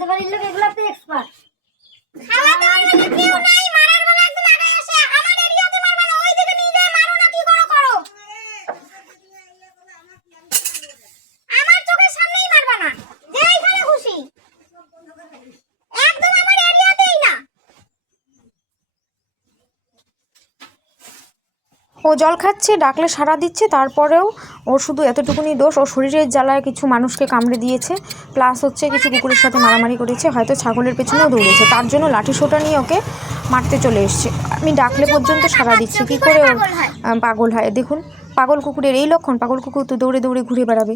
আমাদের বাড়ির লোক এগুলোতে এক্সপার্ট। খাওয়া দাওয়ার জন্য কেউ নাই, মারার বেলা একদম আগে আসে। আমার এরিয়াতে মারবা না, ওই দিকে নিয়ে যায় মারো না, কি করো করো। আমার চোখের সামনেই মারবা না, যেইখানে খুশি, একদম আমার এরিয়াতেই না। ও জল খাচ্ছে, ডাকলে সাড়া দিচ্ছে, তারপরেও ওর শুধু এতটুকুনি দোষ, ওর শরীরের জ্বালায় কিছু মানুষকে কামড়ে দিয়েছে, প্লাস হচ্ছে কিছু কুকুরের সাথে মারামারি করেছে, হয়তো ছাগলের পেছনেও দৌড়েছে, তার জন্য লাঠি সোঁটা নিয়ে ওকে মারতে চলে এসছে। আমি ডাকলে পর্যন্ত সাড়া দিচ্ছে, কী করে ওর পাগল হয়। দেখুন, পাগল কুকুরের এই লক্ষণ, পাগল কুকুর তো দৌড়ে দৌড়ে ঘুরে বেড়াবে।